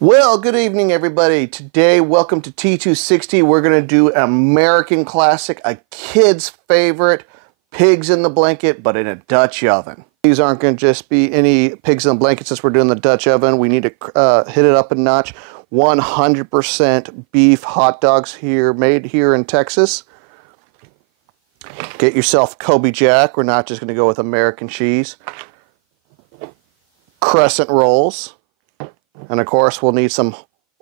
Well, good evening, everybody. Today, welcome to T260. We're going to do an American classic, a kid's favorite, pigs in the blanket, but in a Dutch oven. These aren't going to just be any pigs in the blanket since we're doing the Dutch oven. We need to hit it up a notch. 100% beef hot dogs here, made here in Texas. Get yourself Kobe Jack. We're not just going to go with American cheese. Crescent rolls. And of course, we'll need some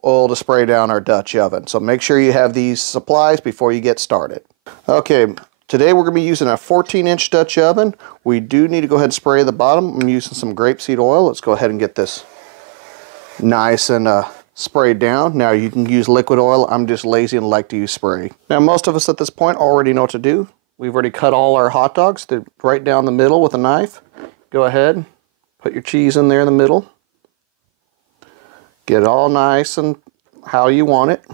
oil to spray down our Dutch oven. So make sure you have these supplies before you get started. Okay, today we're going to be using a 14-inch Dutch oven. We do need to go ahead and spray the bottom. I'm using some grapeseed oil. Let's go ahead and get this nice and sprayed down. Now you can use liquid oil. I'm just lazy and like to use spray. Now most of us at this point already know what to do. We've already cut all our hot dogs right down the middle with a knife. Go ahead, put your cheese in there in the middle. Get it all nice and how you want it.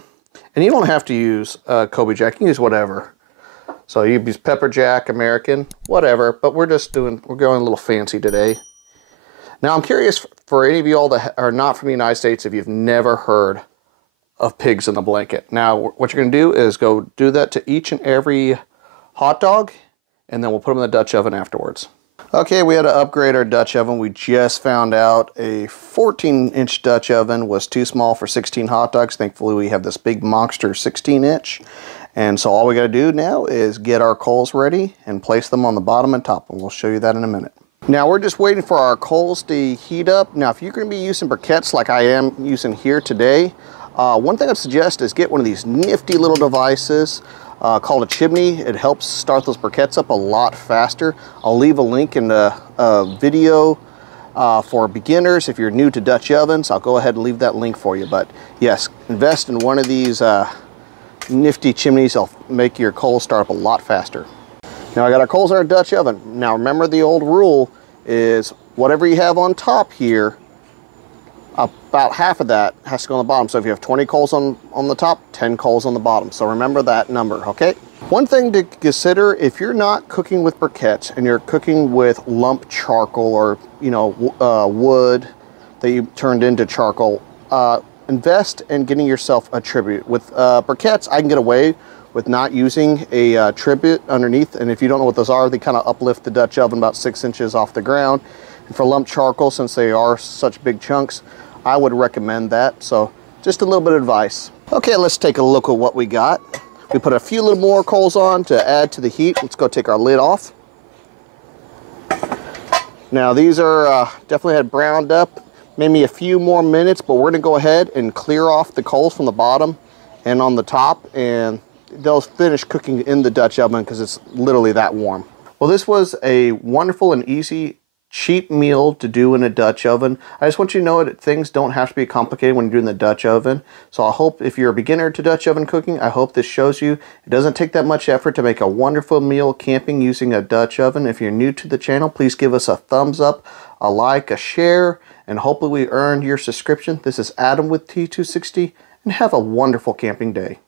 And you don't have to use Kobe Jack, you can use whatever. So you use pepper jack, American, whatever, but we're going a little fancy today. Now I'm curious for any of you all that are not from the United States if you've never heard of pigs in the blanket. Now what you're gonna do is go do that to each and every hot dog, and then we'll put them in the Dutch oven afterwards. Okay, we had to upgrade our Dutch oven. We just found out a 14-inch Dutch oven was too small for 16 hot dogs. Thankfully, we have this big monster 16-inch. And so all we got to do now is get our coals ready and place them on the bottom and top. And we'll show you that in a minute. Now, we're just waiting for our coals to heat up. Now, if you're going to be using briquettes like I am using here today, one thing I'd suggest is get one of these nifty little devices called a chimney. It helps start those briquettes up a lot faster. I'll leave a link in the video for beginners. If you're new to Dutch ovens, I'll go ahead and leave that link for you. But yes, invest in one of these nifty chimneys. They'll make your coals start up a lot faster. Now I got our coals in our Dutch oven. Now remember, the old rule is whatever you have on top here, about half of that has to go on the bottom. So if you have 20 coals on the top, 10 coals on the bottom. So remember that number, okay? One thing to consider, if you're not cooking with briquettes and you're cooking with lump charcoal or, you know, wood that you turned into charcoal, invest in getting yourself a tribute. With briquettes, I can get away with not using a tribute underneath. And if you don't know what those are, they kind of uplift the Dutch oven about 6 inches off the ground. And for lump charcoal, since they are such big chunks, I would recommend that. So just a little bit of advice. Okay, let's take a look at what we got. We put a few little more coals on to add to the heat. Let's go take our lid off. Now these are definitely had browned up, maybe a few more minutes, but we're gonna go ahead and clear off the coals from the bottom and on the top, and they'll finish cooking in the Dutch oven because it's literally that warm. Well, this was a wonderful and easy cheap meal to do in a Dutch oven. I just want you to know that things don't have to be complicated when you're doing the Dutch oven. So I hope if you're a beginner to Dutch oven cooking, I hope this shows you it doesn't take that much effort to make a wonderful meal camping using a Dutch oven. If you're new to the channel, please give us a thumbs up, a like, a share, and hopefully we earned your subscription. This is Adam with T260, and have a wonderful camping day.